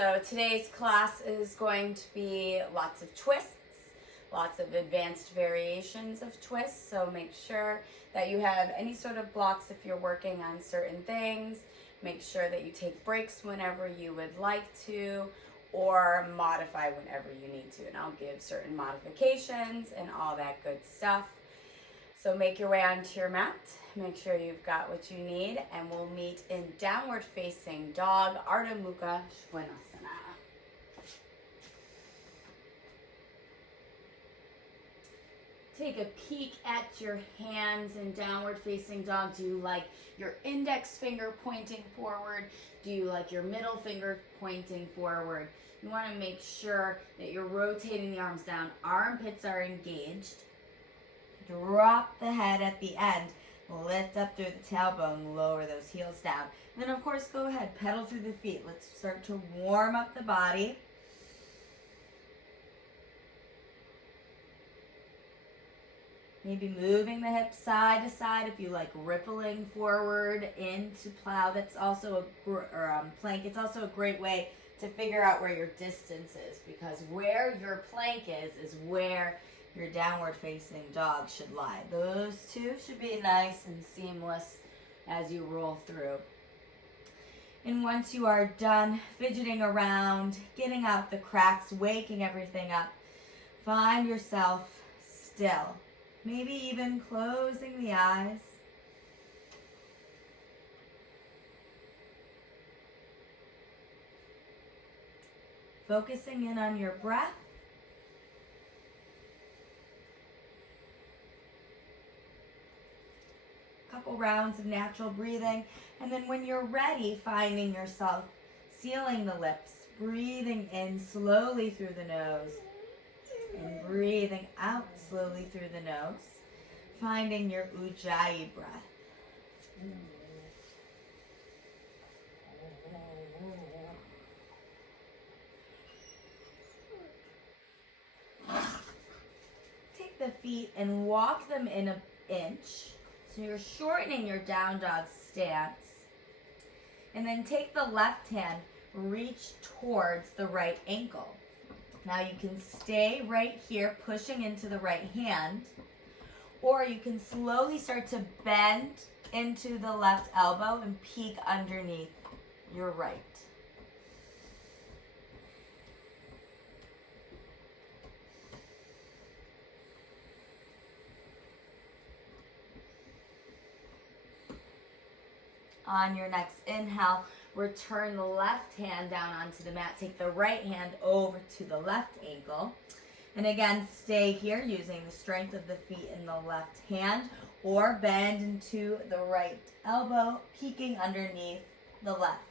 So today's class is going to be lots of twists, lots of advanced variations of twists. So make sure that you have any sort of blocks if you're working on certain things. Make sure that you take breaks whenever you would like to, or modify whenever you need to. And I'll give certain modifications and all that good stuff. So make your way onto your mat. Make sure you've got what you need, and we'll meet in downward facing dog, Ardha Mukha Svanasana. Take a peek at your hands in downward facing dog. Do you like your index finger pointing forward? Do you like your middle finger pointing forward? You want to make sure that you're rotating the arms down. Armpits are engaged. Drop the head at the end. Lift up through the tailbone. Lower those heels down. And then, of course, go ahead. Pedal through the feet. Let's start to warm up the body. Maybe moving the hips side to side if you like rippling forward into plow. That's also plank. It's also a great way to figure out where your distance is, because where your plank is where your downward facing dog should lie. Those two should be nice and seamless as you roll through. And once you are done fidgeting around, getting out the cracks, waking everything up, find yourself still. Maybe even closing the eyes. Focusing in on your breath. Couple rounds of natural breathing. And then when you're ready, finding yourself sealing the lips, breathing in slowly through the nose. And breathing out slowly through the nose, finding your Ujjayi breath. Take the feet and walk them in an inch. So you're shortening your down dog stance. And then take the left hand, reach towards the right ankle. Now you can stay right here, pushing into the right hand, or you can slowly start to bend into the left elbow and peek underneath your right. On your next inhale, return the left hand down onto the mat. Take the right hand over to the left ankle. And again, stay here using the strength of the feet in the left hand, or bend into the right elbow, peeking underneath the left.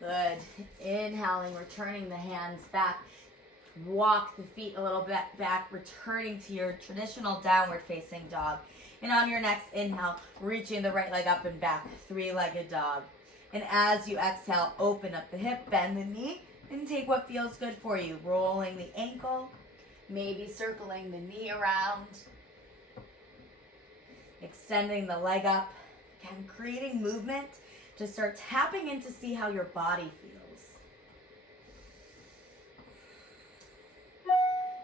Good. Inhaling, returning the hands back. Walk the feet a little bit back, returning to your traditional downward facing dog. And on your next inhale, reaching the right leg up and back, three-legged dog. And as you exhale, open up the hip, bend the knee, and take what feels good for you. Rolling the ankle, maybe circling the knee around. Extending the leg up. Again, creating movement. Just start tapping in to see how your body feels.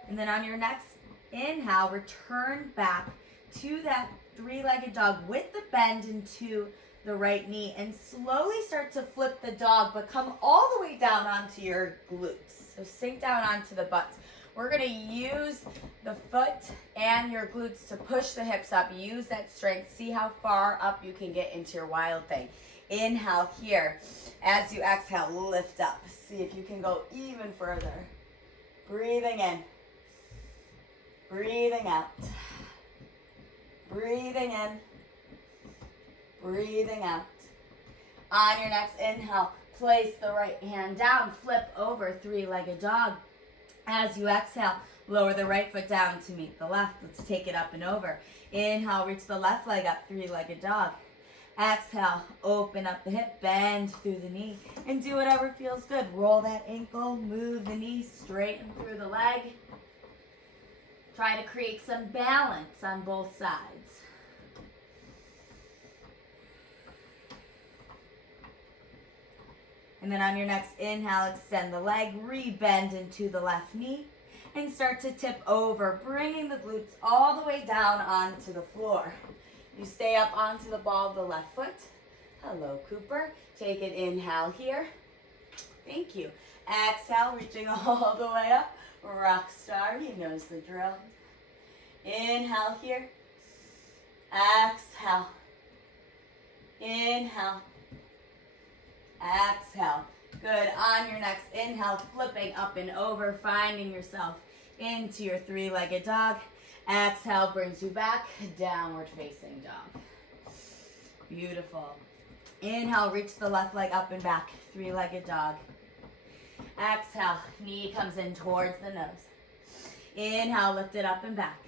And then on your next inhale, return back to that three-legged dog with the bend into the right knee, and slowly start to flip the dog, but come all the way down onto your glutes. So sink down onto the butts. We're going to use the foot and your glutes to push the hips up. Use that strength. See how far up you can get into your wild thing. Inhale here. As you exhale, lift up. See if you can go even further. Breathing in. Breathing out. Breathing in. Breathing out. On your next inhale, place the right hand down. Flip over, three-legged dog. As you exhale, lower the right foot down to meet the left. Let's take it up and over. Inhale, reach the left leg up, three-legged dog. Exhale, open up the hip, bend through the knee, and do whatever feels good. Roll that ankle, move the knee, straighten through the leg. Try to create some balance on both sides. And then on your next inhale, extend the leg, re-bend into the left knee, and start to tip over, bringing the glutes all the way down onto the floor. You stay up onto the ball of the left foot. Hello, Cooper. Take an inhale here. Thank you. Exhale, reaching all the way up. Rock star, he knows the drill. Inhale here. Exhale. Inhale. Exhale. Good. On your next inhale, flipping up and over, finding yourself into your three-legged dog. Exhale brings you back, downward facing dog. Beautiful. Inhale, reach the left leg up and back, three-legged dog. Exhale, knee comes in towards the nose. Inhale, lift it up and back.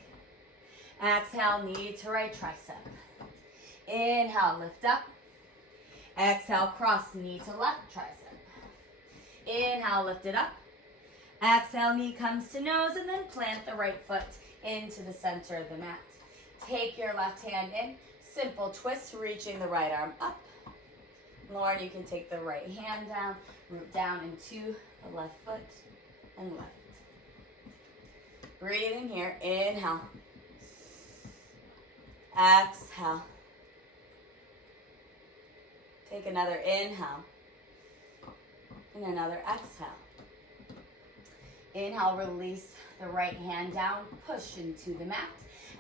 Exhale, knee to right tricep. Inhale, lift up. Exhale, cross knee to left tricep. Inhale, lift it up. Exhale, knee comes to nose, and then plant the right foot into the center of the mat. Take your left hand in, simple twist, reaching the right arm up. Lauren, you can take the right hand down, root down into the left foot and left. Breathing here, inhale. Exhale. Take another inhale and another exhale. Inhale, release the right hand down, push into the mat.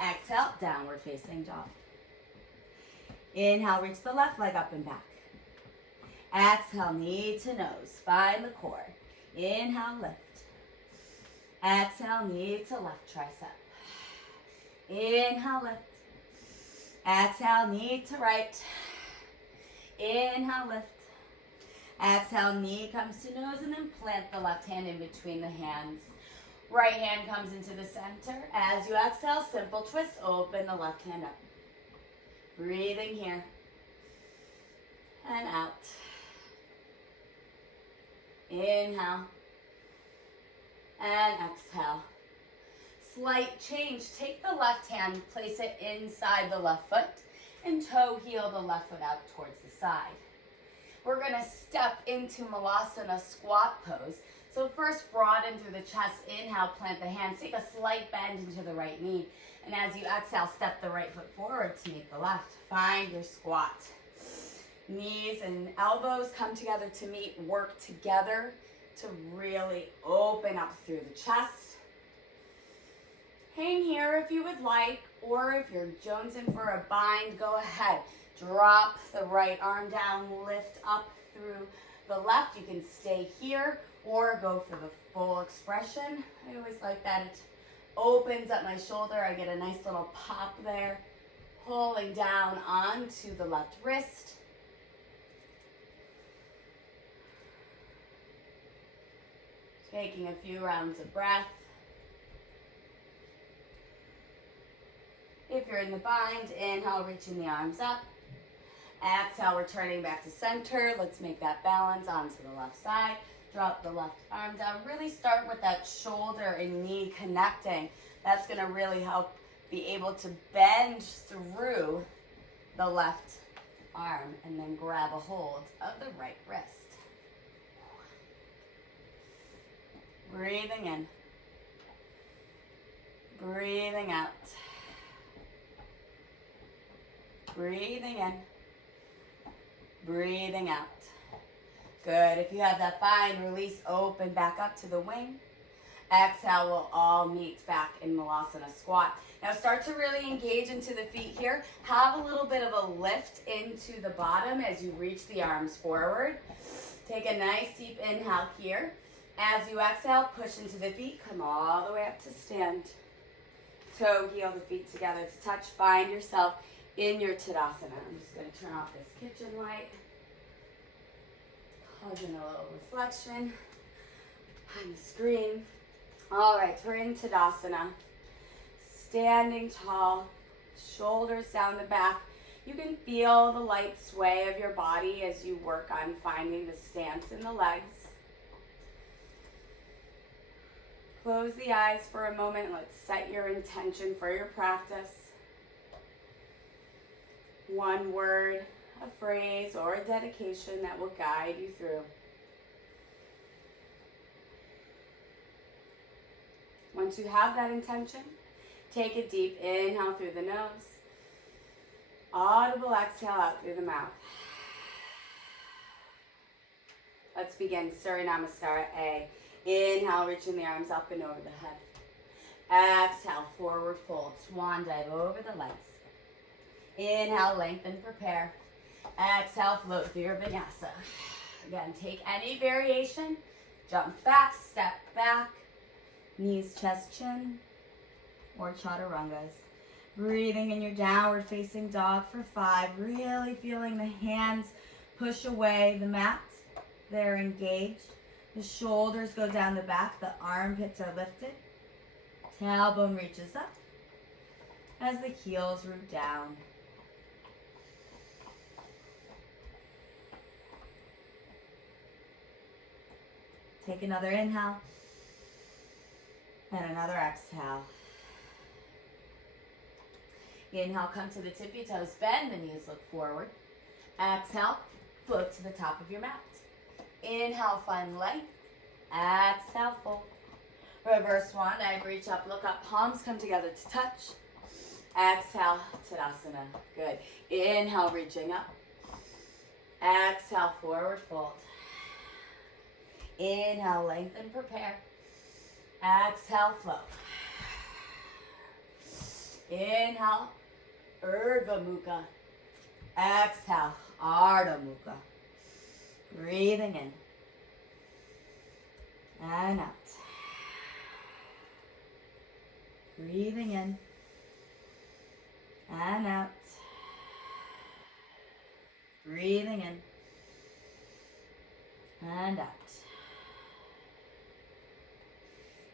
Exhale, downward facing dog. Inhale, reach the left leg up and back. Exhale, knee to nose, find the core. Inhale, lift. Exhale, knee to left tricep. Inhale, lift. Exhale, knee to right. Inhale, lift. Exhale, knee comes to nose, and then plant the left hand in between the hands. Right hand comes into the center. As you exhale, simple twist, open the left hand up. Breathing here. And out. Inhale. And exhale. Slight change. Take the left hand, place it inside the left foot, and toe heel the left foot out towards the side. We're going to step into Malasana squat pose. So first, broaden through the chest. Inhale, plant the hands. Take a slight bend into the right knee. And as you exhale, step the right foot forward to meet the left. Find your squat. Knees and elbows come together to meet. Work together to really open up through the chest. Hang here if you would like, or if you're jonesing for a bind, go ahead. Drop the right arm down, lift up through the left. You can stay here or go for the full expression. I always like that. It opens up my shoulder. I get a nice little pop there. Pulling down onto the left wrist. Taking a few rounds of breath. If you're in the bind, inhale, reaching the arms up. Exhale, returning back to center. Let's make that balance onto the left side. Drop the left arm down. Really start with that shoulder and knee connecting. That's going to really help be able to bend through the left arm and then grab a hold of the right wrist. Breathing in. Breathing out. Breathing in. Breathing out. Good. If you have that bind, release, open back up to the wing. Exhale, we'll all meet back in Malasana squat. Now start to really engage into the feet here. Have a little bit of a lift into the bottom as you reach the arms forward. Take a nice deep inhale here. As you exhale, push into the feet. Come all the way up to stand. Toe heel the feet together to touch. Find yourself in your Tadasana. I'm just going to turn off this kitchen light. Causing a little reflection on the screen. All right, we're in Tadasana. Standing tall, shoulders down the back. You can feel the light sway of your body as you work on finding the stance in the legs. Close the eyes for a moment. Let's set your intention for your practice. One word, a phrase, or a dedication that will guide you through. Once you have that intention, take a deep inhale through the nose. Audible exhale out through the mouth. Let's begin Surya Namaskara A. Inhale, reaching the arms up and over the head. Exhale, forward fold, swan dive over the legs. Inhale, lengthen, prepare. Exhale, float through your vinyasa. Again, take any variation. Jump back, step back. Knees, chest, chin, or chaturangas. Breathing in your downward facing dog for 5. Really feeling the hands push away the mat. They're engaged. The shoulders go down the back. The armpits are lifted. Tailbone reaches up as the heels root down. Take another inhale and another exhale. Inhale, come to the tippy toes, bend the knees, look forward. Exhale, float to the top of your mat. Inhale, find length. Exhale, fold. Reverse swan dive, reach up, look up, palms come together to touch. Exhale, Tadasana. Good. Inhale, reaching up. Exhale, forward fold. Inhale, lengthen, prepare. Exhale, flow. Inhale, Urdhva Mukha. Exhale, Ardha Mukha. Breathing in and out. Breathing in and out. Breathing in and out.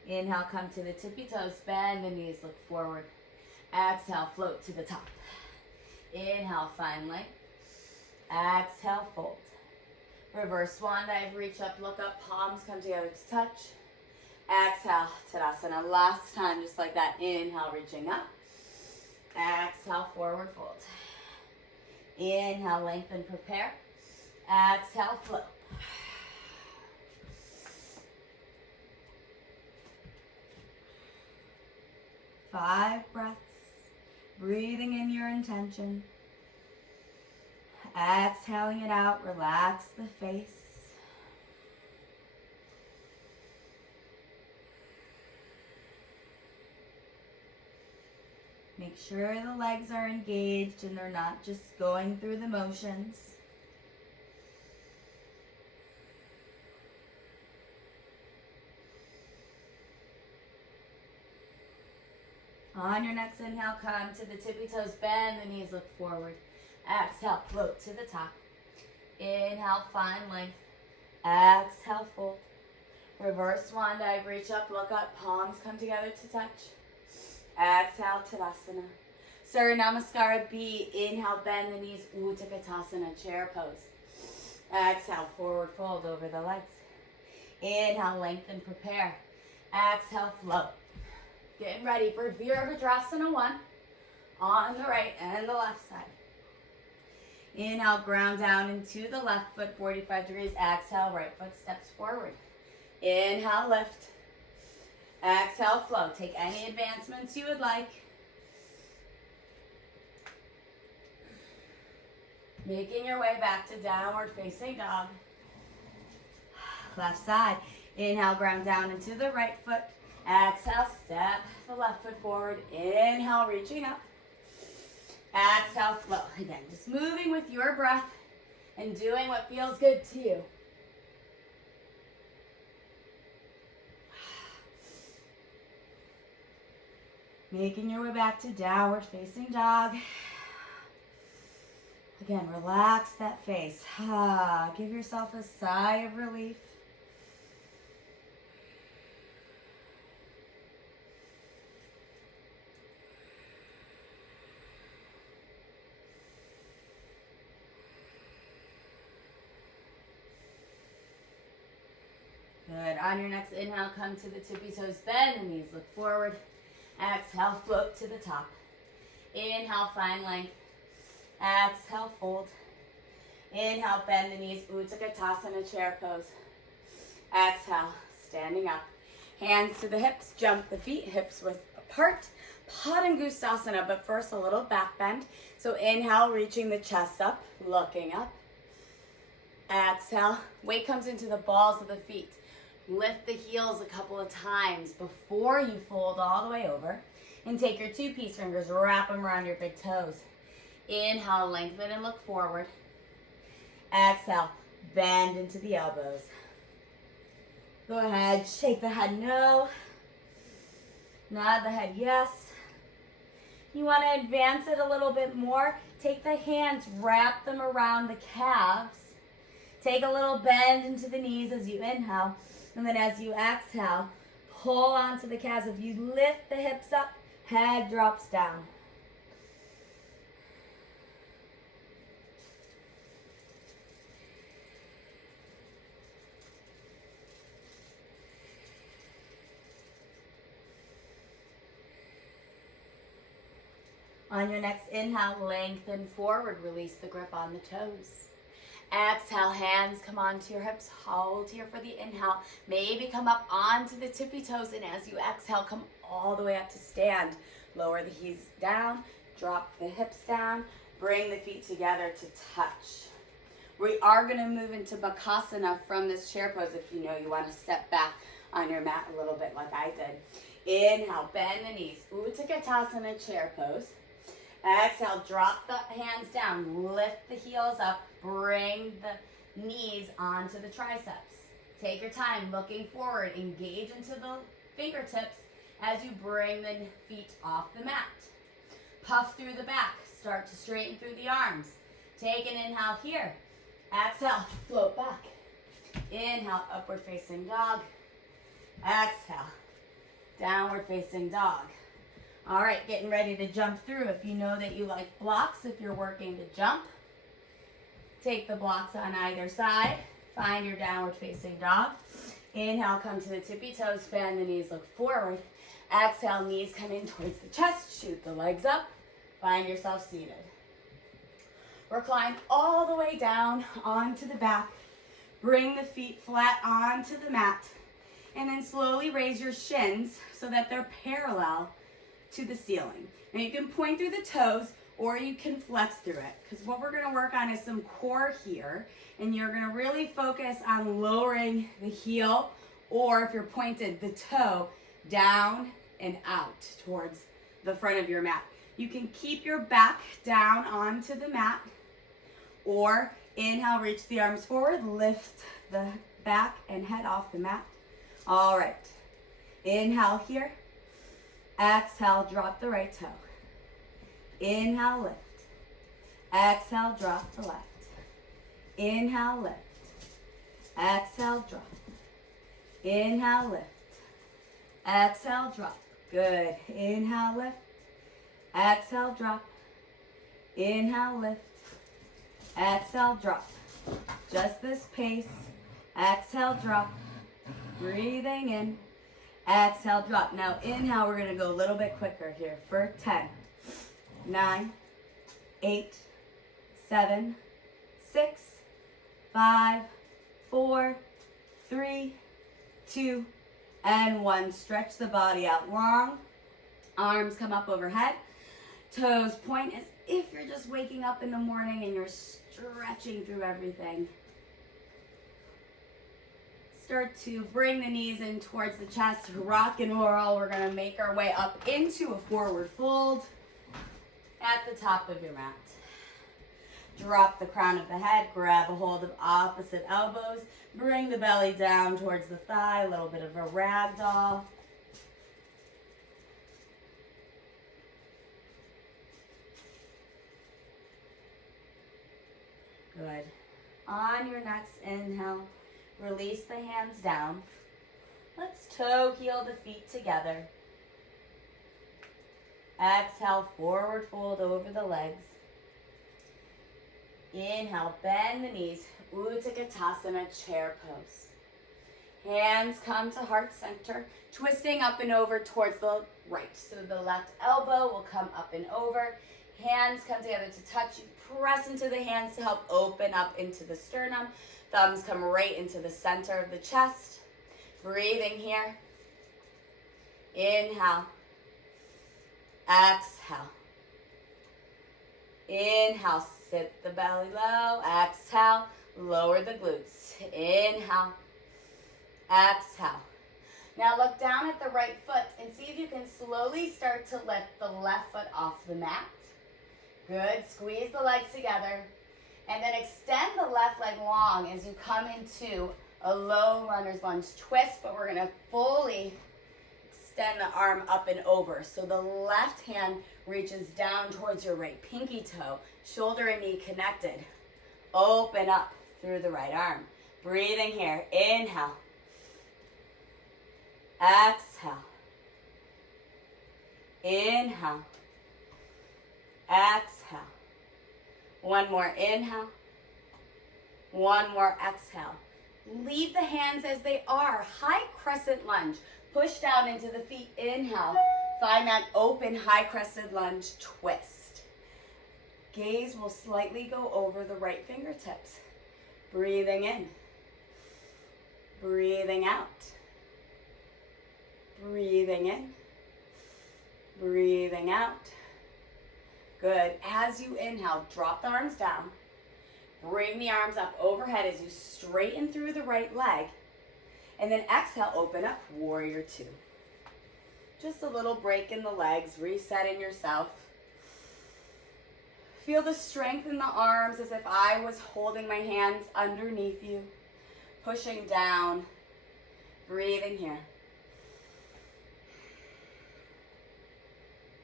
Inhale, come to the tippy toes, bend the knees, look forward. Exhale, float to the top. Inhale, find length. Exhale, fold. Reverse swan dive, reach up, look up, palms come together to touch. Exhale, Tadasana. Last time, just like that. Inhale, reaching up. Exhale, forward fold. Inhale, lengthen, prepare. Exhale, float. Five breaths. Breathing in your intention. Exhaling it out, relax the face. Make sure the legs are engaged and they're not just going through the motions. On your next inhale, come to the tippy toes, bend the knees, look forward. Exhale, float to the top. Inhale, find length. Exhale, fold. Reverse swan dive, reach up, look up, palms come together to touch. Exhale, Tadasana. Surya Namaskara B. Inhale, bend the knees, Utkatasana, chair pose. Exhale, forward fold over the legs. Inhale, lengthen, prepare. Exhale, float. Getting ready for Virabhadrasana 1 on the right and the left side. Inhale, ground down into the left foot, 45 degrees. Exhale, right foot steps forward. Inhale, lift. Exhale, flow. Take any advancements you would like. Making your way back to downward facing dog. Left side. Inhale, ground down into the right foot. Exhale, step the left foot forward. Inhale, reaching up. Exhale, flow. Again, just moving with your breath and doing what feels good to you. Making your way back to downward facing dog. Again, relax that face. Give yourself a sigh of relief. Good. On your next inhale, come to the tippy toes, bend the knees, look forward. Exhale, float to the top. Inhale, find length. Exhale, fold. Inhale, bend the knees, Utkatasana chair pose. Exhale, standing up. Hands to the hips, jump the feet, hips width apart. Padangustasana, but first a little back bend. So inhale, reaching the chest up, looking up. Exhale, weight comes into the balls of the feet. Lift the heels a couple of times before you fold all the way over. And take your two peace fingers, wrap them around your big toes. Inhale, lengthen and look forward. Exhale, bend into the elbows. Go ahead, shake the head no. Nod the head yes. You want to advance it a little bit more. Take the hands, wrap them around the calves. Take a little bend into the knees as you inhale. And then as you exhale, pull onto the calves. If you lift the hips up, head drops down. On your next inhale, lengthen forward, release the grip on the toes. Exhale, hands come onto your hips, hold here for the inhale. Maybe come up onto the tippy toes, and as you exhale, come all the way up to stand. Lower the heels down, drop the hips down, bring the feet together to touch. We are going to move into Bakasana from this chair pose if you know you want to step back on your mat a little bit like I did. Inhale, bend the knees, Utkatasana chair pose. Exhale, drop the hands down, lift the heels up, bring the knees onto the triceps. Take your time looking forward, engage into the fingertips as you bring the feet off the mat. Puff through the back, start to straighten through the arms. Take an inhale here. Exhale, float back. Inhale, upward facing dog. Exhale, downward facing dog. All right, getting ready to jump through. If you know that you like blocks, if you're working to jump, take the blocks on either side. Find your downward facing dog. Inhale, come to the tippy toes, bend the knees, look forward. Exhale, knees come in towards the chest, shoot the legs up. Find yourself seated. Recline all the way down onto the back. Bring the feet flat onto the mat. And then slowly raise your shins so that they're parallel to the ceiling. Now you can point through the toes or you can flex through it, because what we're going to work on is some core here, and you're going to really focus on lowering the heel, or if you're pointed, the toe down and out towards the front of your mat. You can keep your back down onto the mat, or inhale, reach the arms forward, lift the back and head off the mat. All right, inhale here. Exhale, drop the right toe. Inhale, lift. Exhale, drop the left. Inhale, lift. Exhale, drop. Inhale, lift. Exhale, drop. Good. Inhale, lift. Exhale, drop. Inhale, lift. Exhale, drop. Just this pace. Exhale, drop. Breathing in. Exhale, drop. Now inhale, we're going to go a little bit quicker here for 10, 9, 8, 7, 6, 5, 4, 3, 2, and 1. Stretch the body out long. Arms come up overhead. Toes point as if you're just waking up in the morning and you're stretching through everything. Start to bring the knees in towards the chest, rock and roll. We're going to make our way up into a forward fold at the top of your mat. Drop the crown of the head, grab a hold of opposite elbows, bring the belly down towards the thigh, a little bit of a rag doll. Good. On your next inhale, release the hands down. Let's toe heel the feet together. Exhale, forward fold over the legs. Inhale, bend the knees, Utkatasana chair pose. Hands come to heart center, twisting up and over towards the right. So the left elbow will come up and over. Hands come together to touch. You press into the hands to help open up into the sternum. Thumbs come right into the center of the chest. Breathing here. Inhale. Exhale. Inhale, sit the belly low. Exhale, lower the glutes. Inhale. Exhale. Now look down at the right foot and see if you can slowly start to lift the left foot off the mat. Good. Squeeze the legs together. And then extend the left leg long as you come into a low runner's lunge twist, but we're going to fully extend the arm up and over. So the left hand reaches down towards your right pinky toe, shoulder and knee connected. Open up through the right arm. Breathing here. Inhale. Exhale. Inhale. Exhale. One more inhale. One more exhale. Leave the hands as they are. High crescent lunge. Push down into the feet. Inhale. Find that open high crescent lunge twist. Gaze will slightly go over the right fingertips. Breathing in. Breathing out. Breathing in. Breathing out. Good. As you inhale, drop the arms down. Bring the arms up overhead as you straighten through the right leg. And then exhale, open up, warrior two. Just a little break in the legs, resetting yourself. Feel the strength in the arms as if I was holding my hands underneath you. Pushing down. Breathing here.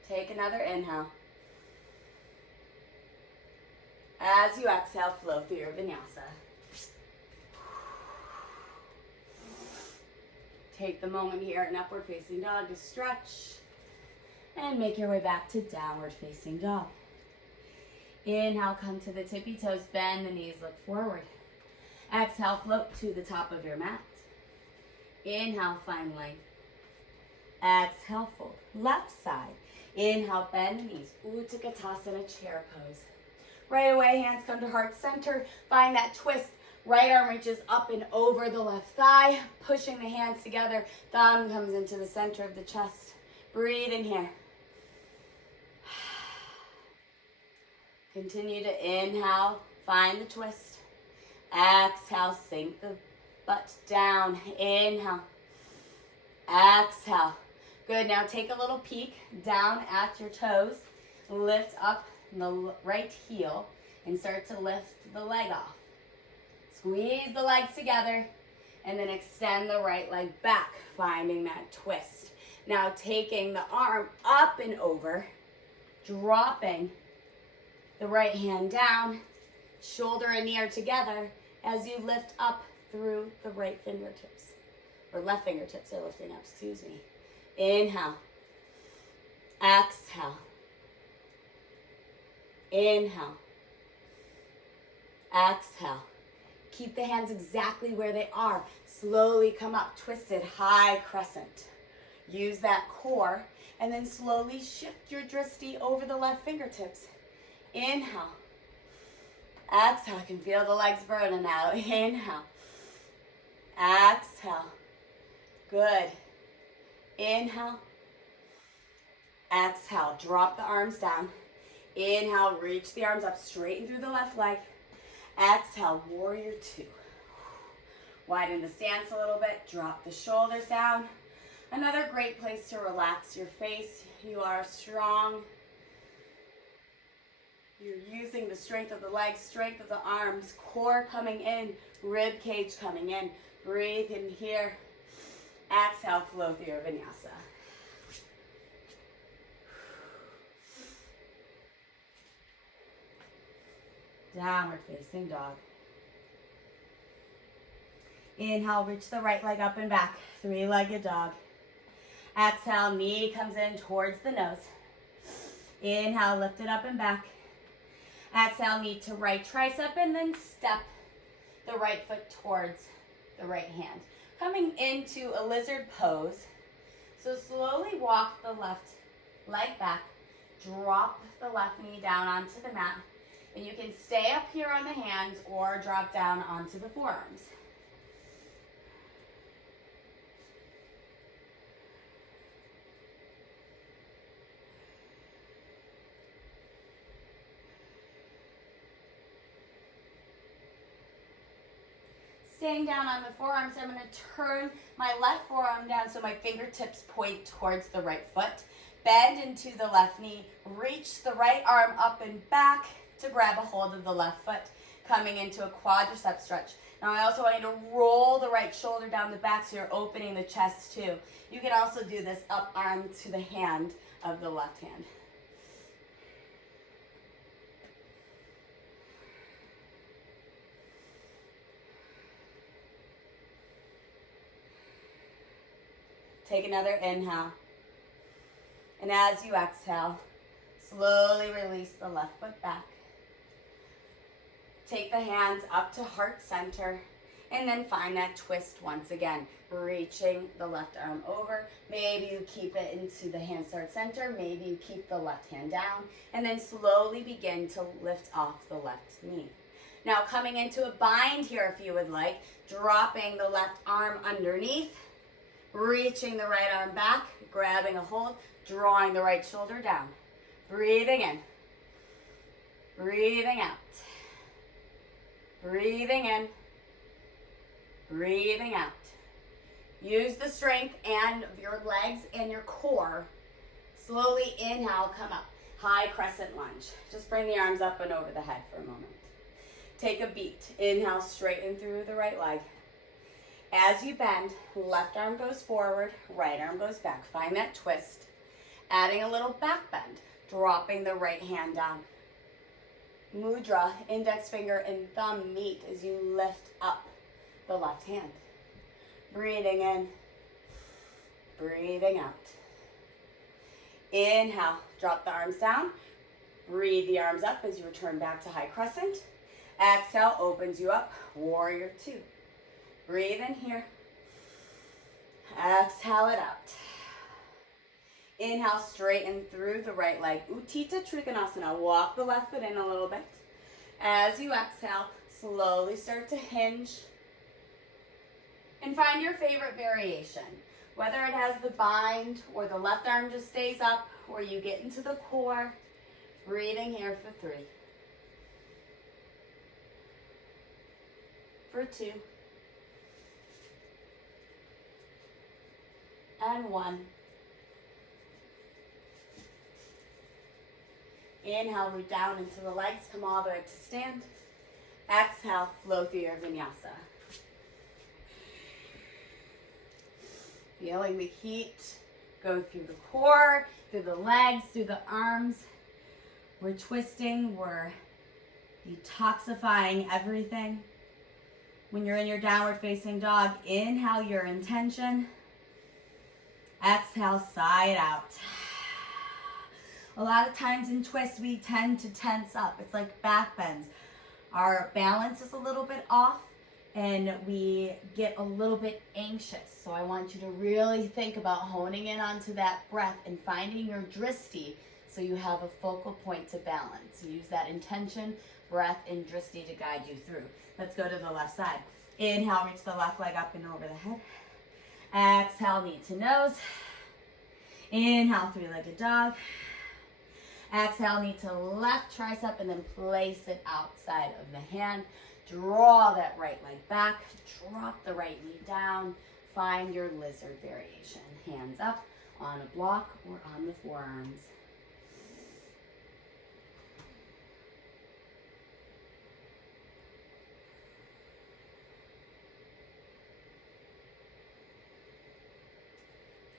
Take another inhale. As you exhale, flow through your vinyasa. Take the moment here in upward facing dog to stretch and make your way back to downward facing dog. Inhale, come to the tippy toes, bend the knees, look forward. Exhale, float to the top of your mat. Inhale, find length. Exhale, fold. Left side. Inhale, bend the knees. Utkatasana, chair pose. Right away, hands come to heart center. Find that twist. Right arm reaches up and over the left thigh. Pushing the hands together. Thumb comes into the center of the chest. Breathe in here. Continue to inhale. Find the twist. Exhale, sink the butt down. Inhale. Exhale. Good. Now take a little peek down at your toes. Lift up the right heel and start to lift the leg off. Squeeze the legs together and then extend the right leg back, finding that twist. Now taking the arm up and over, dropping the right hand down, shoulder and knee are together as you lift up through the right fingertips, or left fingertips are lifting up, excuse me. Inhale. Exhale. Inhale. Exhale. Keep the hands exactly where they are. Slowly come up, twisted, high crescent. Use that core, and then slowly shift your drishti over the left fingertips. Inhale. Exhale. I can feel the legs burning now. Inhale. Exhale. Good. Inhale. Exhale. Drop the arms down. Inhale. Reach the arms up, straighten through the left leg. Exhale. Warrior two. Widen the stance a little bit. Drop the shoulders down. Another great place to relax your face. You are strong. You're using the strength of the legs, strength of the arms, core coming in, rib cage coming in. Breathe in here. Exhale, flow through your vinyasa. Downward facing dog. Inhale, reach the right leg up and back. Three-legged dog. Exhale, knee comes in towards the nose. Inhale, lift it up and back. Exhale, knee to right tricep, and then step the right foot towards the right hand. Coming into a lizard pose. So slowly walk the left leg back. Drop the left knee down onto the mat. And you can stay up here on the hands or drop down onto the forearms. Staying down on the forearms, I'm going to turn my left forearm down so my fingertips point towards the right foot. Bend into the left knee. Reach the right arm up and back to grab a hold of the left foot. Coming into a quadricep stretch. Now I also want you to roll the right shoulder down the back so you're opening the chest too. You can also do this up onto the hand of the left hand. Take another inhale. And as you exhale, slowly release the left foot back. Take the hands up to heart center and then find that twist once again. Reaching the left arm over. Maybe you keep it into the hand start center. Maybe you keep the left hand down and then slowly begin to lift off the left knee. Now coming into a bind here if you would like. Dropping the left arm underneath. Reaching the right arm back, grabbing a hold, drawing the right shoulder down. Breathing in. Breathing out. Breathing in. Breathing out. Use the strength and your legs and your core. Slowly inhale, come up. High crescent lunge. Just bring the arms up and over the head for a moment. Take a beat. Inhale, straighten through the right leg. As you bend, left arm goes forward, right arm goes back. Find that twist. Adding a little back bend, dropping the right hand down. Mudra, index finger and thumb meet as you lift up the left hand. Breathing in, breathing out. Inhale, drop the arms down. Breathe the arms up as you return back to high crescent. Exhale, opens you up, warrior two. Breathe in here. Exhale it out. Inhale, straighten through the right leg. Uttita Trikonasana. Walk the left foot in a little bit. As you exhale, slowly start to hinge. And find your favorite variation. Whether it has the bind or the left arm just stays up or you get into the core. Breathing here for 3. For 2. And 1. Inhale, root down into the legs, come all the way to stand. Exhale, flow through your vinyasa. Feeling the heat go through the core, through the legs, through the arms. We're twisting, we're detoxifying everything. When you're in your downward facing dog, inhale your intention. Exhale, sigh it out. A lot of times in twists, we tend to tense up. It's like back bends. Our balance is a little bit off and we get a little bit anxious. So I want you to really think about honing in onto that breath and finding your dristi so you have a focal point to balance. Use that intention, breath, and dristi to guide you through. Let's go to the left side. Inhale, reach the left leg up and over the head. Exhale, knee to nose. Inhale, three-legged dog. Exhale, knee to left tricep and then place it outside of the hand. Draw that right leg back. Drop the right knee down. Find your lizard variation. Hands up on a block or on the forearms.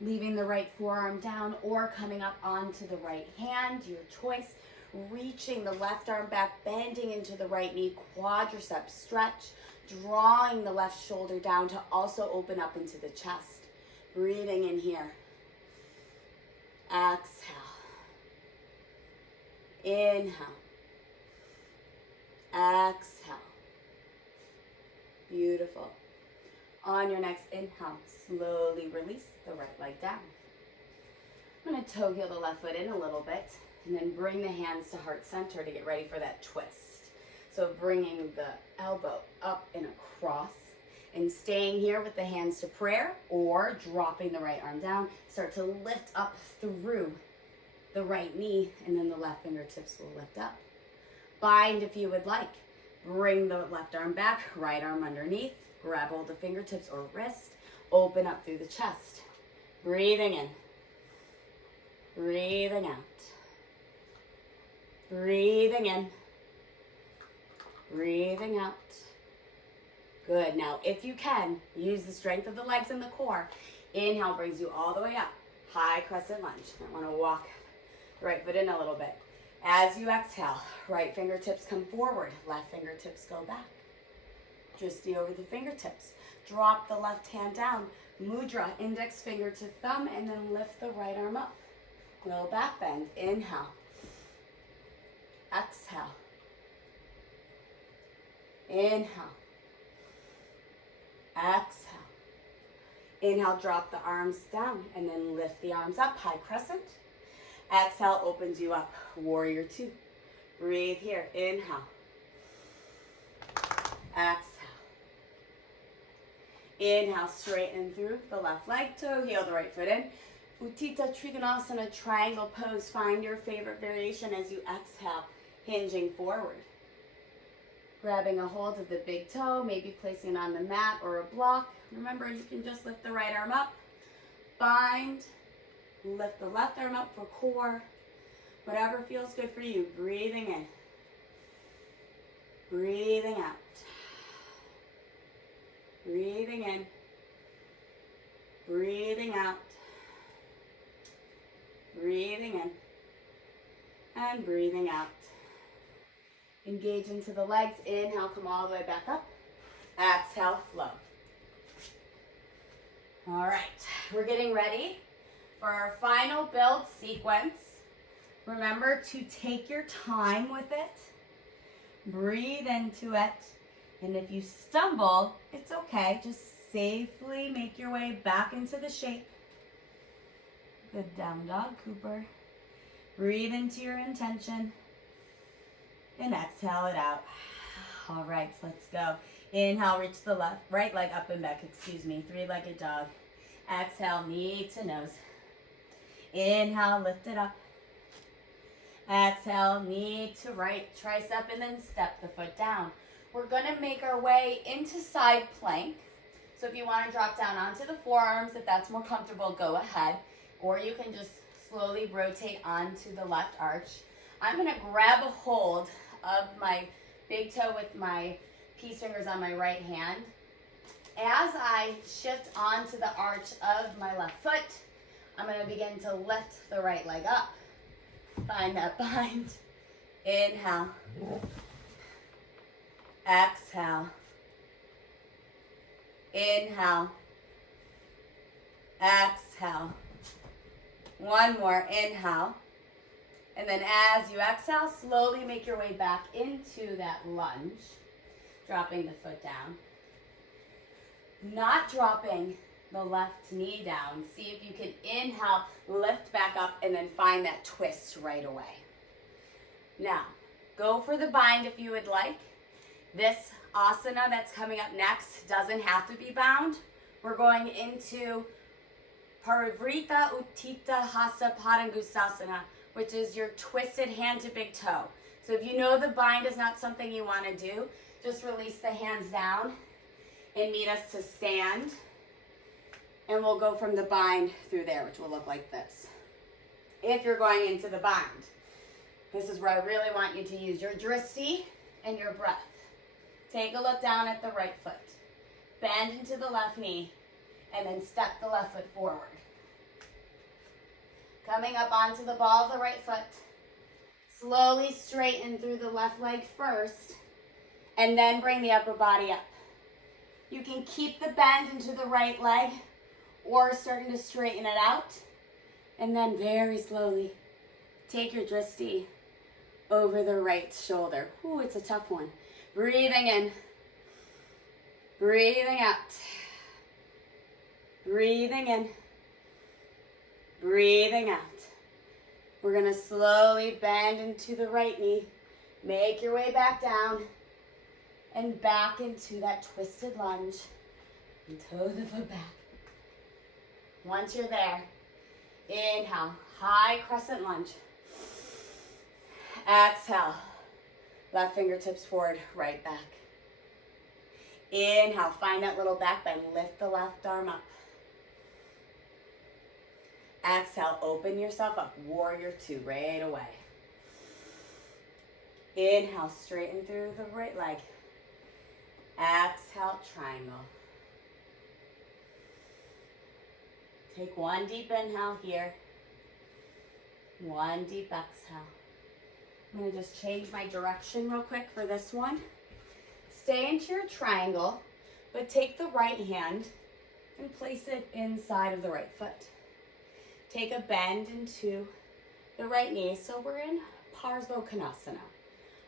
Leaving the right forearm down or coming up onto the right hand, your choice. Reaching the left arm back, bending into the right knee, quadricep stretch. Drawing the left shoulder down to also open up into the chest. Breathing in here. Exhale. Inhale. Exhale. Beautiful. On your next inhale, slowly release the right leg down. I'm going to toe heel the left foot in a little bit, and then bring the hands to heart center to get ready for that twist. So bringing the elbow up and across, and staying here with the hands to prayer, or dropping the right arm down. Start to lift up through the right knee, and then the left fingertips will lift up. Bind if you would like. Bring the left arm back, right arm underneath. Grab hold of fingertips or wrist. Open up through the chest. Breathing in. Breathing out. Breathing in. Breathing out. Good. Now, if you can, use the strength of the legs and the core. Inhale brings you all the way up. High crescent lunge. I want to walk the right foot in a little bit. As you exhale, right fingertips come forward. Left fingertips go back. Drishti over the fingertips. Drop the left hand down. Mudra, index finger to thumb, and then lift the right arm up. Little back bend. Inhale. Exhale. Inhale. Exhale. Inhale, drop the arms down, and then lift the arms up, high crescent. Exhale, opens you up, warrior two. Breathe here, inhale. Exhale. Inhale, straighten through the left leg, toe heel the right foot in. Utthita Trikonasana, triangle pose. Find your favorite variation as you exhale, hinging forward. Grabbing a hold of the big toe, maybe placing it on the mat or a block. Remember, you can just lift the right arm up, bind, lift the left arm up for core. Whatever feels good for you. Breathing in. Breathing out. Breathing in. Breathing out. Breathing in. And breathing out. Engage into the legs. Inhale, come all the way back up. Exhale, flow. All right, we're getting ready for our final build sequence. Remember to take your time with it. Breathe into it. And if you stumble, it's okay. Just safely make your way back into the shape. Good down dog, Cooper. Breathe into your intention. And exhale it out. All right, so let's go. Inhale, reach the right leg up and back, three-legged dog. Exhale, knee to nose. Inhale, lift it up. Exhale, knee to right, tricep, and then step the foot down. We're gonna make our way into side plank. So if you wanna drop down onto the forearms, if that's more comfortable, go ahead. Or you can just slowly rotate onto the left arch. I'm gonna grab a hold of my big toe with my peace fingers on my right hand. As I shift onto the arch of my left foot, I'm going to begin to lift the right leg up. Find that bind. Inhale. Exhale. Inhale. Exhale. One more. Inhale. And then as you exhale, slowly make your way back into that lunge, dropping the foot down. Not dropping the left knee down. See if you can inhale, lift back up, and then find that twist right away. Now, go for the bind if you would like. This asana that's coming up next doesn't have to be bound. We're going into Parivrita Utthita Hasta Padangustasana, which is your twisted hand to big toe. So if you know the bind is not something you want to do, just release the hands down and meet us to stand. And we'll go from the bind through there, which will look like this. If you're going into the bind, this is where I really want you to use your drishti and your breath. Take a look down at the right foot. Bend into the left knee, and then step the left foot forward. Coming up onto the ball of the right foot. Slowly straighten through the left leg first, and then bring the upper body up. You can keep the bend into the right leg, or starting to straighten it out, and then very slowly take your drishti over the right shoulder. Ooh, it's a tough one. Breathing in, breathing out. Breathing in. Breathing out. We're going to slowly bend into the right knee. Make your way back down and back into that twisted lunge. And toe the foot back. Once you're there, inhale, high crescent lunge. Exhale, left fingertips forward, right back. Inhale, find that little back bend. Lift the left arm up. Exhale, open yourself up. Warrior two, right away. Inhale, straighten through the right leg. Exhale, triangle. Take one deep inhale here. One deep exhale. I'm going to just change my direction real quick for this one. Stay into your triangle, but take the right hand and place it inside of the right foot. Take a bend into the right knee. So we're in Parsva Konasana.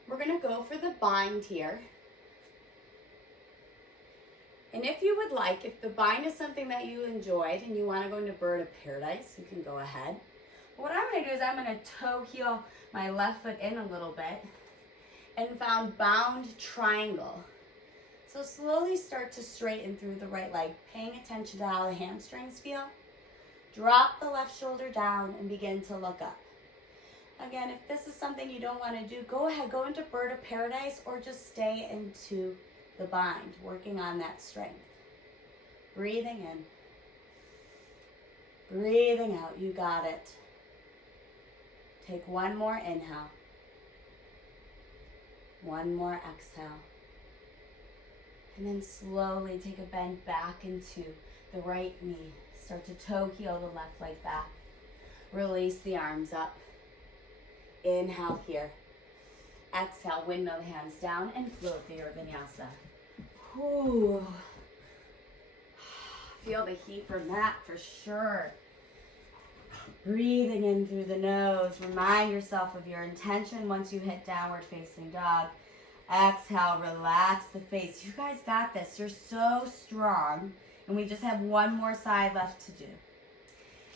We're going to go for the bind here. And if you would like, if the bind is something that you enjoyed and you want to go into bird of paradise, you can go ahead. What I'm going to do is I'm going to toe heel my left foot in a little bit and found bound triangle. So slowly start to straighten through the right leg, paying attention to how the hamstrings feel. Drop the left shoulder down and begin to look up. Again, if this is something you don't want to do, go ahead, go into bird of paradise or just stay into the bind, working on that strength. Breathing in. Breathing out, you got it. Take one more inhale. One more exhale. And then slowly take a bend back into the right knee. Start to toe heel the left leg back. Release the arms up. Inhale here. Exhale, windmill the hands down and float through your vinyasa. Ooh. Feel the heat from that for sure. Breathing in through the nose. Remind yourself of your intention once you hit downward facing dog. Exhale, relax the face. You guys got this. You're so strong. And we just have one more side left to do.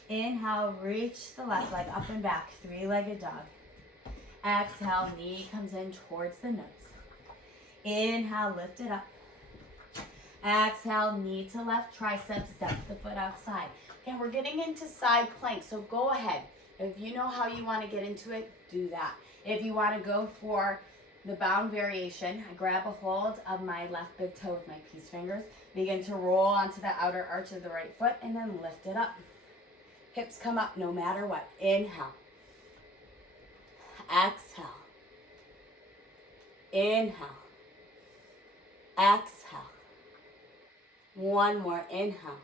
Inhale, reach the left leg up and back. Three-legged dog. Exhale, knee comes in towards the nose. Inhale, lift it up. Exhale, knee to left, tricep, step the foot outside. Okay, we're getting into side plank, so go ahead. If you know how you want to get into it, do that. If you want to go for the bound variation, I grab a hold of my left big toe with my peace fingers, begin to roll onto the outer arch of the right foot, and then lift it up. Hips come up no matter what. Inhale. Exhale. Inhale. Exhale. One more inhale.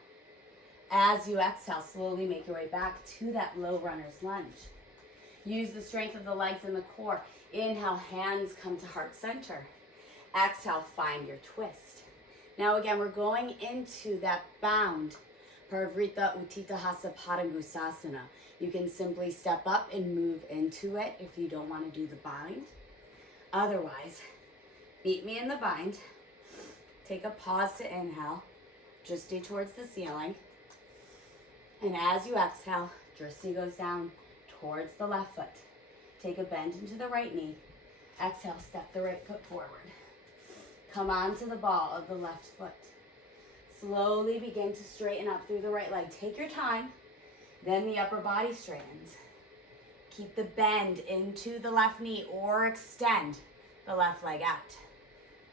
As you exhale, slowly make your way back to that low runner's lunge. Use the strength of the legs and the core. Inhale, hands come to heart center. Exhale, find your twist. Now again, we're going into that bound Parivrita Utthita Hasta Padangusasana. You can simply step up and move into it if you don't want to do the bind. Otherwise, meet me in the bind. Take a pause to inhale. Drishti towards the ceiling. And as you exhale, Drishti goes down towards the left foot. Take a bend into the right knee. Exhale, step the right foot forward. Come onto the ball of the left foot. Slowly begin to straighten up through the right leg. Take your time. Then the upper body straightens. Keep the bend into the left knee or extend the left leg out.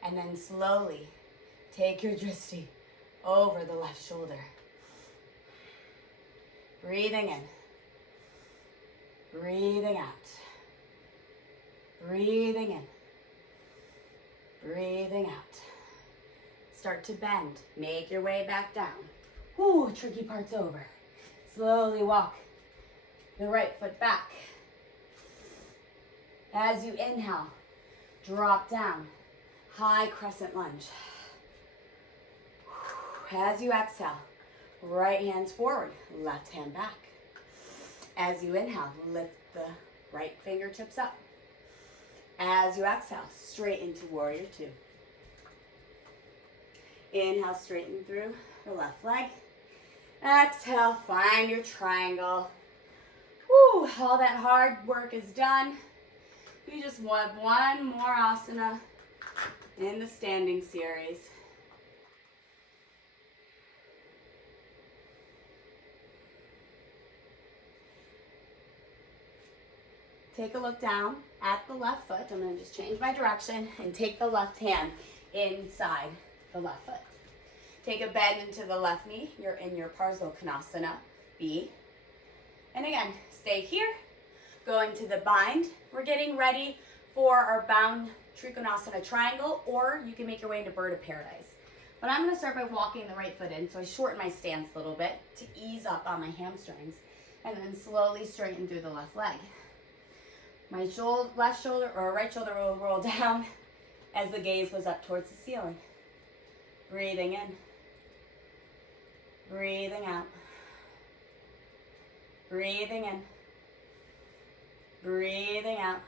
And then slowly take your drishti over the left shoulder. Breathing in. Breathing out. Breathing in. Breathing out. Start to bend. Make your way back down. Ooh, tricky part's over. Slowly walk the right foot back. As you inhale, drop down. High crescent lunge. As you exhale, right hands forward, left hand back. As you inhale, lift the right fingertips up. As you exhale, straight into warrior two. Inhale, straighten through the left leg. Exhale, find your triangle. Whew, all that hard work is done. You just want one more asana in the standing series. Take a look down at the left foot. I'm going to just change my direction and take the left hand inside the left foot. Take a bend into the left knee. You're in your Parsvakonasana B. And again, stay here. Go into the bind. We're getting ready for our bound Trikonasana triangle, or you can make your way into bird of paradise. But I'm going to start by walking the right foot in, so I shorten my stance a little bit to ease up on my hamstrings, and then slowly straighten through the left leg. My left shoulder or right shoulder will roll down as the gaze goes up towards the ceiling. Breathing in. Breathing out. Breathing in. Breathing out.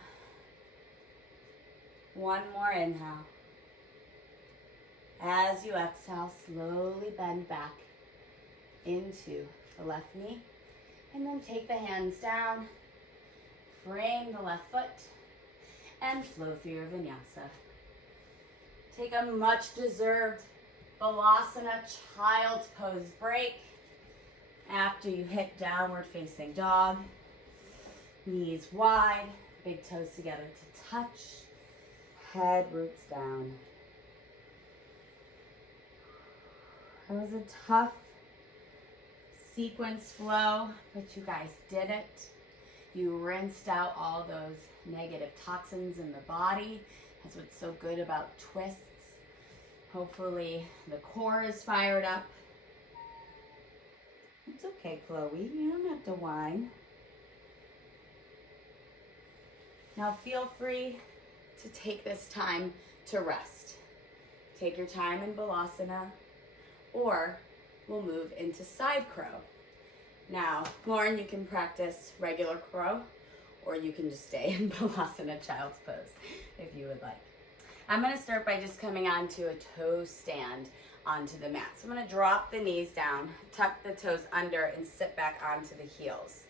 One more inhale. As you exhale, slowly bend back into the left knee. And then take the hands down. Frame the left foot and flow through your vinyasa. Take a much deserved Balasana child's pose break after you hit downward facing dog. Knees wide, big toes together to touch, head roots down. That was a tough sequence flow, but you guys did it. You rinsed out all those negative toxins in the body. That's what's so good about twists. Hopefully the core is fired up. It's okay, Chloe. You don't have to whine. Now feel free to take this time to rest. Take your time in Balasana, or we'll move into side crow. Now, Lauren, you can practice regular crow, or you can just stay in Balasana child's pose if you would like. I'm going to start by just coming onto a toe stand onto the mat. So I'm going to drop the knees down, tuck the toes under, and sit back onto the heels.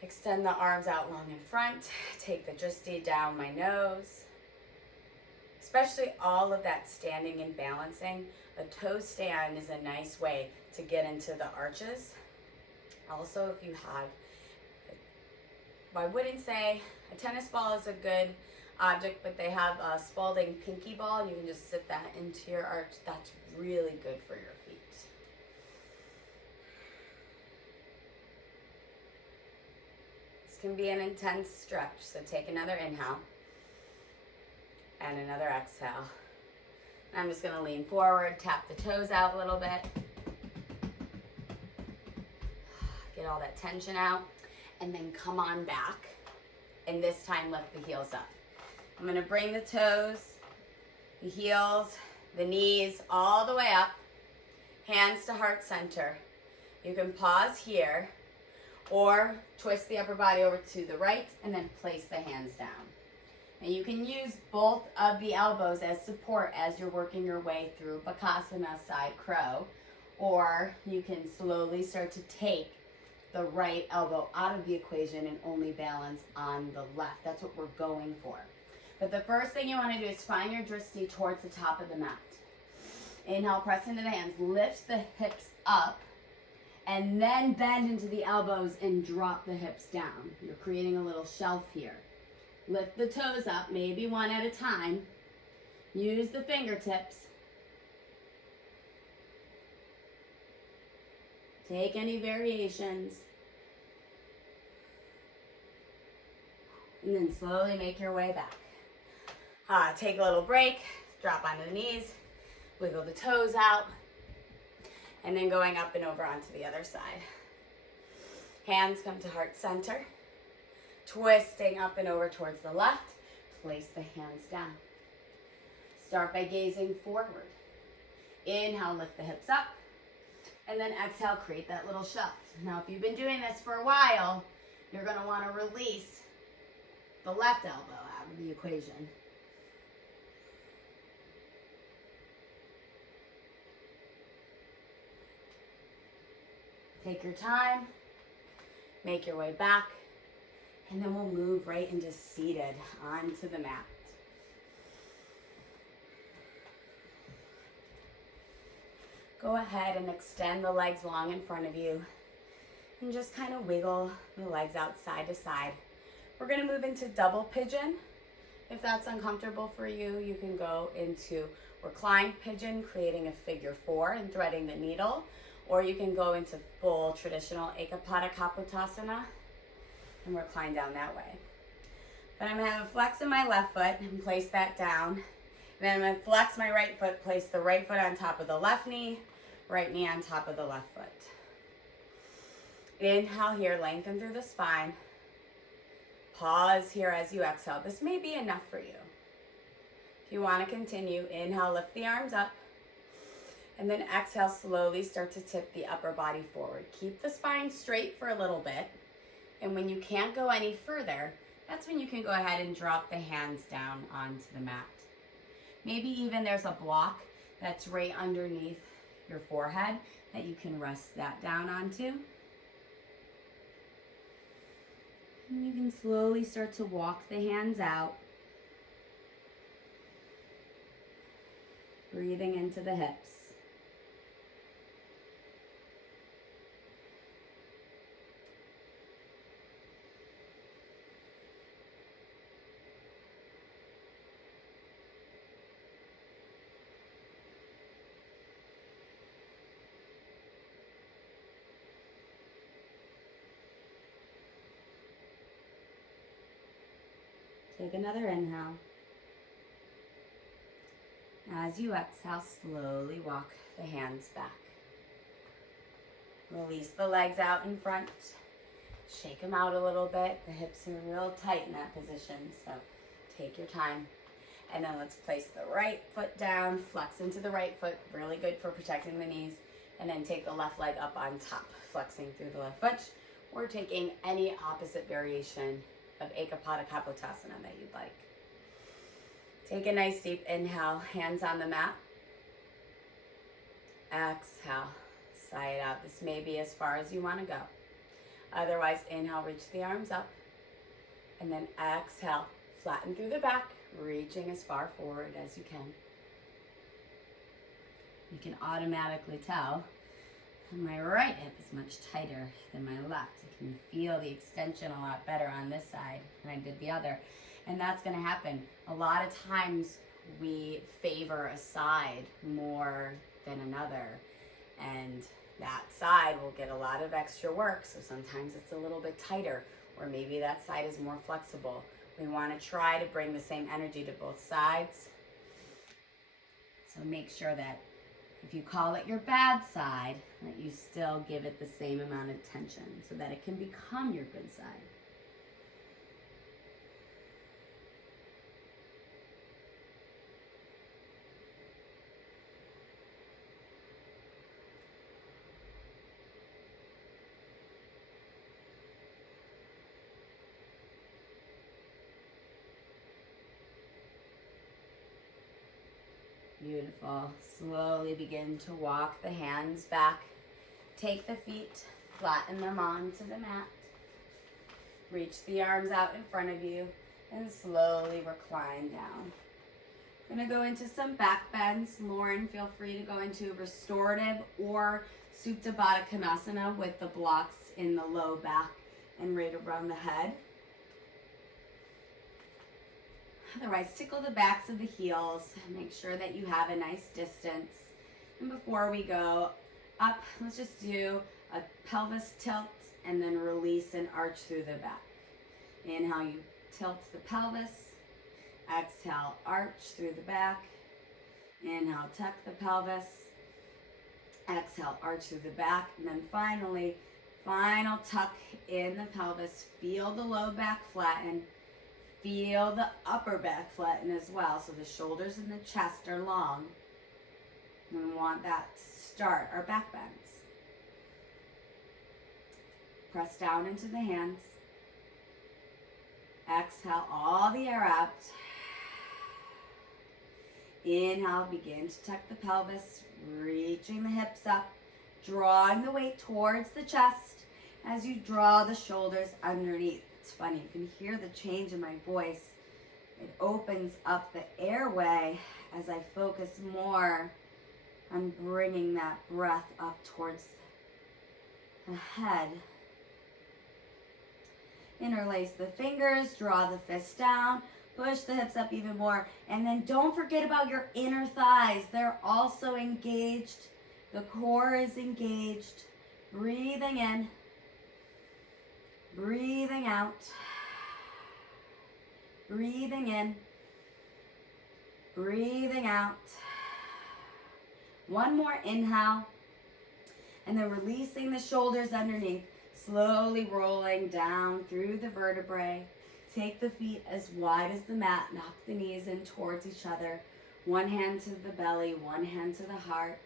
Extend the arms out long in front. Take the dristi down my nose. Especially all of that standing and balancing, a toe stand is a nice way to get into the arches. Also, if you have, I wouldn't say a tennis ball is a good object, but they have a Spalding pinky ball, and you can just sit that into your arch. That's really good for your feet. This can be an intense stretch, so take another inhale and another exhale. And I'm just going to lean forward, tap the toes out a little bit. Get all that tension out, and then come on back, and this time lift the heels up. I'm going to bring the toes, the heels, the knees all the way up, hands to heart center. You can pause here or twist the upper body over to the right and then place the hands down. And you can use both of the elbows as support as you're working your way through Bakasana side crow, or you can slowly start to take the right elbow out of the equation and only balance on the left. That's what we're going for. But the first thing you want to do is find your dristi towards the top of the mat. Inhale, press into the hands, lift the hips up, and then bend into the elbows and drop the hips down. You're creating a little shelf here. Lift the toes up, maybe one at a time. Use the fingertips. Take any variations. And then slowly make your way back. Take a little break, drop onto the knees, wiggle the toes out, and then going up and over onto the other side. Hands come to heart center, twisting up and over towards the left, place the hands down. Start by gazing forward. Inhale, lift the hips up, and then exhale, create that little shelf. Now, if you've been doing this for a while, you're going to want to release the left elbow out of the equation. Take your time, make your way back, and then we'll move right into seated onto the mat. Go ahead and extend the legs long in front of you and just kind of wiggle the legs out side to side. We're going to move into double pigeon. If that's uncomfortable for you, you can go into reclined pigeon, creating a figure 4 and threading the needle, or you can go into full traditional Ekapada Kapotasana and recline down that way. But I'm going to have a flex in my left foot and place that down. Then I'm going to flex my right foot, place the right foot on top of the left knee, right knee on top of the left foot. Inhale here, lengthen through the spine. Pause here as you exhale. This may be enough for you. If you want to continue, inhale, lift the arms up. And then exhale, slowly start to tip the upper body forward. Keep the spine straight for a little bit. And when you can't go any further, that's when you can go ahead and drop the hands down onto the mat. Maybe even there's a block that's right underneath your forehead that you can rest that down onto. And you can slowly start to walk the hands out. Breathing into the hips. Take another inhale. As you exhale, slowly walk the hands back. Release the legs out in front. Shake them out a little bit. The hips are real tight in that position, so take your time. And then let's place the right foot down, flex into the right foot, really good for protecting the knees. And then take the left leg up on top, flexing through the left foot. Or taking any opposite variation of Ekapada Kapotasana that you'd like. Take a nice deep inhale, hands on the mat. Exhale, sigh it out. This may be as far as you want to go. Otherwise, inhale, reach the arms up. And then exhale, flatten through the back, reaching as far forward as you can. You can automatically tell my right hip is much tighter than my left. I can feel the extension a lot better on this side than I did the other. And that's going to happen. A lot of times we favor a side more than another. And that side will get a lot of extra work. So sometimes it's a little bit tighter, or maybe that side is more flexible. We want to try to bring the same energy to both sides. So make sure that if you call it your bad side, that you still give it the same amount of tension so that it can become your good side. Beautiful. Slowly begin to walk the hands back. Take the feet, flatten them onto the mat. Reach the arms out in front of you and slowly recline down. I'm going to go into some back bends. Lauren, feel free to go into restorative or Supta Baddha Konasana with the blocks in the low back and right around the head. Otherwise, tickle the backs of the heels. Make sure that you have a nice distance. And before we go up, let's just do a pelvis tilt and then release and arch through the back. Inhale, you tilt the pelvis. Exhale, arch through the back. Inhale, tuck the pelvis. Exhale, arch through the back. And then finally, final tuck in the pelvis. Feel the low back flatten. Feel the upper back flatten as well. So the shoulders and the chest are long. We want that to start our back bends. Press down into the hands. Exhale all the air out. Inhale, begin to tuck the pelvis, reaching the hips up. drawing the weight towards the chest as you draw the shoulders underneath. It's funny, you can hear the change in my voice. It opens up the airway as I focus more on bringing that breath up towards the head. Interlace the fingers, draw the fists down, push the hips up even more, and then don't forget about your inner thighs. They're also engaged. The core is engaged. Breathing in, breathing out, breathing in, breathing out. One more inhale, and then releasing the shoulders underneath, slowly rolling down through the vertebrae. Take the feet as wide as the mat, knock the knees in towards each other. One hand to the belly, one hand to the heart.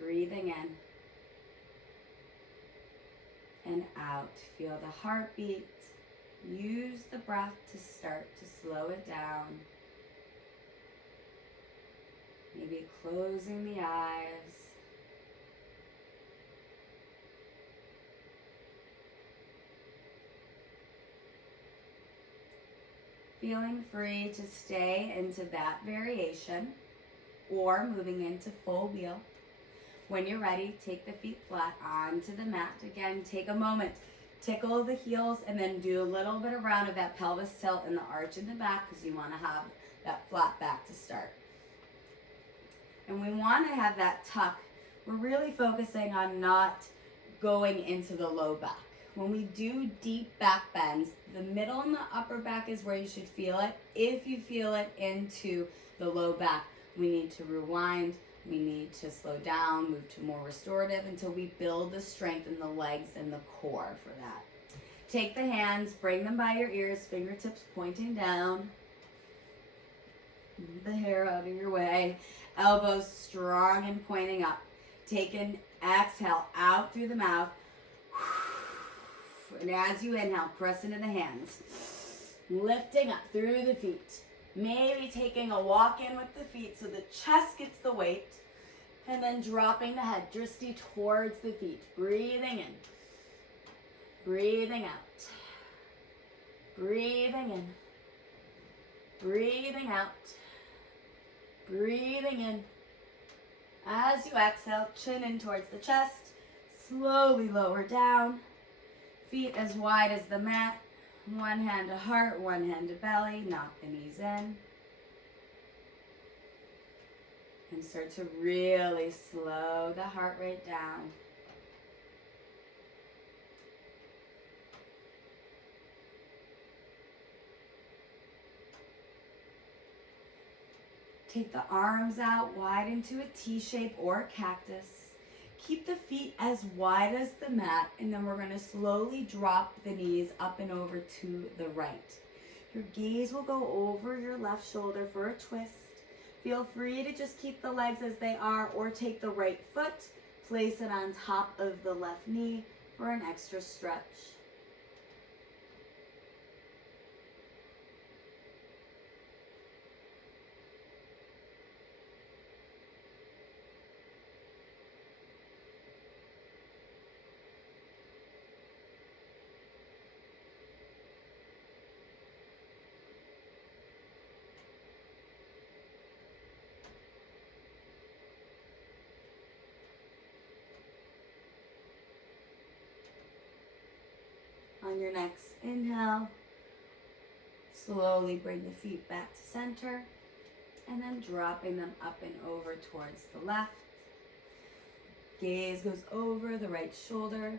Breathing in and out. Feel the heartbeat. Use the breath to start to slow it down. Maybe closing the eyes. Feeling free to stay into that variation or moving into full wheel. When you're ready, take the feet flat onto the mat. Again, take a moment, tickle the heels, and then do a little bit around of that pelvis tilt and the arch in the back because you want to have that flat back to start. And we want to have that tuck. We're really focusing on not going into the low back. When we do deep back bends, the middle and the upper back is where you should feel it. If you feel it into the low back, we need to rewind. We need to slow down, move to more restorative until we build the strength in the legs and the core for that. Take the hands, bring them by your ears, fingertips pointing down. Move the hair out of your way. Elbows strong and pointing up. Take an exhale out through the mouth. And as you inhale, press into the hands. Lifting up through the feet. Maybe taking a walk in with the feet so the chest gets the weight. And then dropping the head, drishti towards the feet. Breathing in. Breathing out. Breathing in. Breathing out. Breathing in. As you exhale, chin in towards the chest. Slowly lower down. Feet as wide as the mat. One hand to heart, one hand to belly. Knock the knees in. And start to really slow the heart rate down. Take the arms out wide into a T shape or a cactus. Keep the feet as wide as the mat, and then we're going to slowly drop the knees up and over to the right. Your gaze will go over your left shoulder for a twist. Feel free to just keep the legs as they are or take the right foot, place it on top of the left knee for an extra stretch. On your next inhale, slowly bring the feet back to center and then dropping them up and over towards the left. Gaze goes over the right shoulder.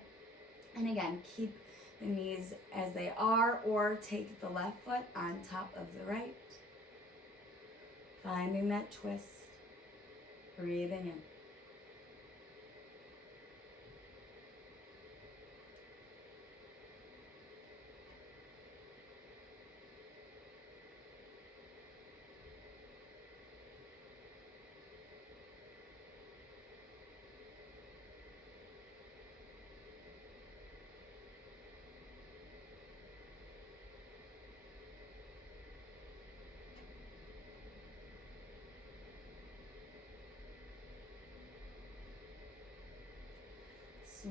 And again, keep the knees as they are or take the left foot on top of the right. Finding that twist. Breathing in.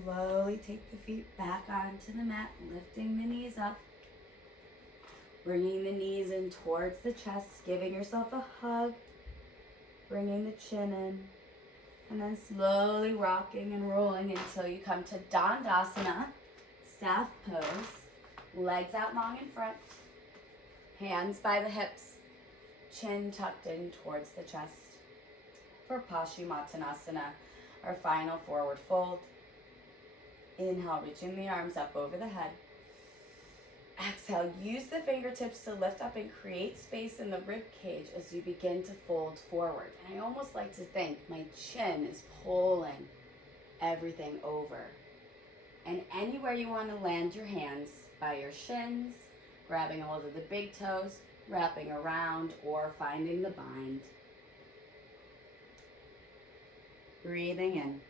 slowly take the feet back onto the mat, lifting the knees up. Bringing the knees in towards the chest, giving yourself a hug. Bringing the chin in. And then slowly rocking and rolling until you come to Dandasana, staff pose. Legs out long in front. Hands by the hips. Chin tucked in towards the chest. For Paschimottanasana, our final forward fold. Inhale, reaching the arms up over the head. Exhale, use the fingertips to lift up and create space in the rib cage as you begin to fold forward. And I almost like to think my chin is pulling everything over. And anywhere you want to land your hands, by your shins, grabbing a hold of the big toes, wrapping around, or finding the bind. Breathing in.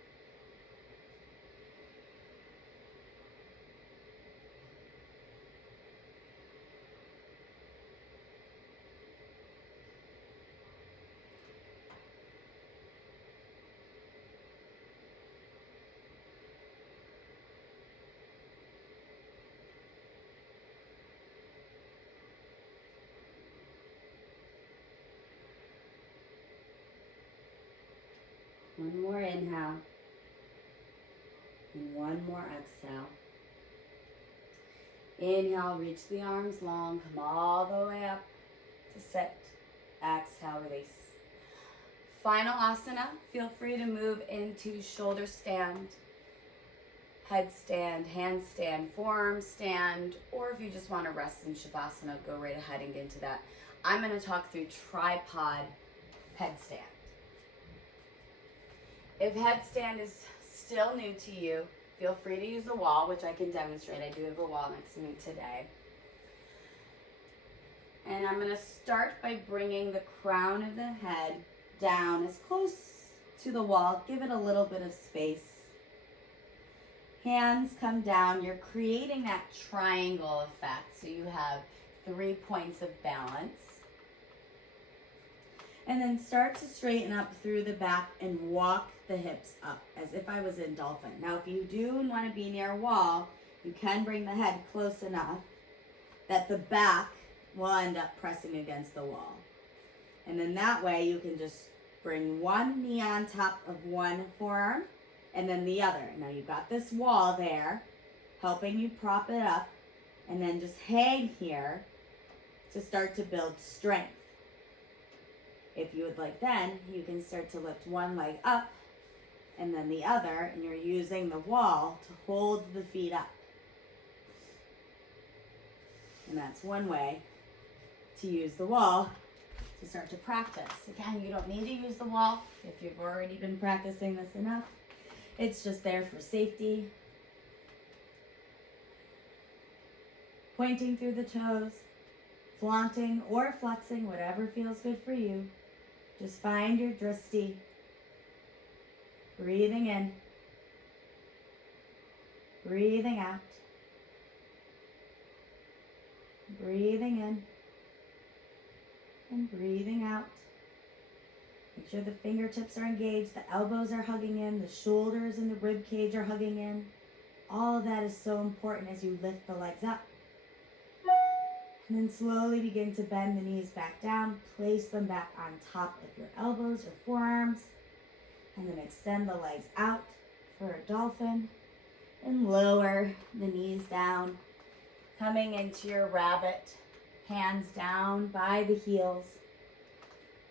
One more inhale. And one more exhale. Inhale, reach the arms long, come all the way up to sit. Exhale, release. Final asana, feel free to move into shoulder stand, headstand, handstand, forearm stand, or if you just want to rest in Shavasana, go right ahead and get into that. I'm going to talk through tripod headstand. If headstand is still new to you, feel free to use the wall, which I can demonstrate. I do have a wall next to me today. And I'm going to start by bringing the crown of the head down as close to the wall. Give it a little bit of space. Hands come down. You're creating that triangle effect, so you have 3 points of balance. And then start to straighten up through the back and walk the hips up as if I was in dolphin. Now, if you do want to be near a wall, you can bring the head close enough that the back will end up pressing against the wall. And then that way you can just bring one knee on top of one forearm and then the other. Now you've got this wall there helping you prop it up, and then just hang here to start to build strength. If you would like, then you can start to lift one leg up and then the other, and you're using the wall to hold the feet up. And that's one way to use the wall to start to practice. Again, you don't need to use the wall if you've already been practicing this enough. It's just there for safety. Pointing through the toes, flaunting or flexing, whatever feels good for you. Just find your drishti. Breathing in. Breathing out. Breathing in. And breathing out. Make sure the fingertips are engaged, the elbows are hugging in, the shoulders and the rib cage are hugging in. All of that is so important as you lift the legs up. And then slowly begin to bend the knees back down. Place them back on top of your elbows or forearms. And then extend the legs out for a dolphin. And lower the knees down. Coming into your rabbit. Hands down by the heels.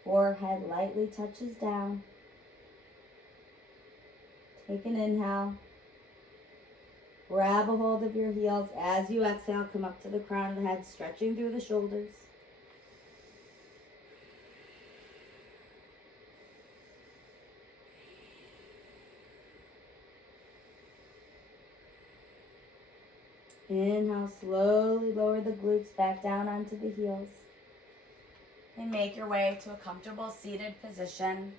Forehead lightly touches down. Take an inhale. Grab a hold of your heels as you exhale. Come up to the crown of the head, stretching through the shoulders. Inhale, slowly lower the glutes back down onto the heels. And make your way to a comfortable seated position.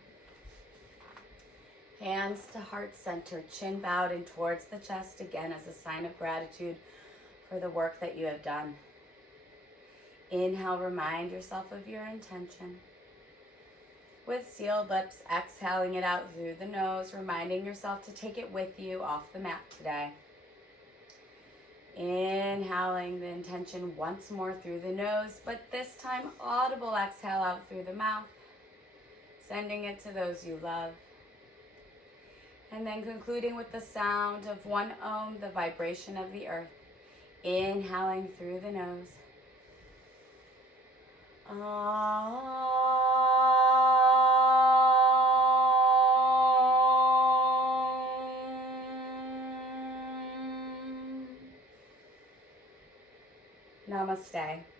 Hands to heart center, chin bowed in towards the chest, again as a sign of gratitude for the work that you have done. Inhale, remind yourself of your intention. With sealed lips, exhaling it out through the nose, reminding yourself to take it with you off the mat today. Inhaling the intention once more through the nose, but this time audible exhale out through the mouth, sending it to those you love. And then concluding with the sound of one Om, the vibration of the earth. Inhaling through the nose. Namaste.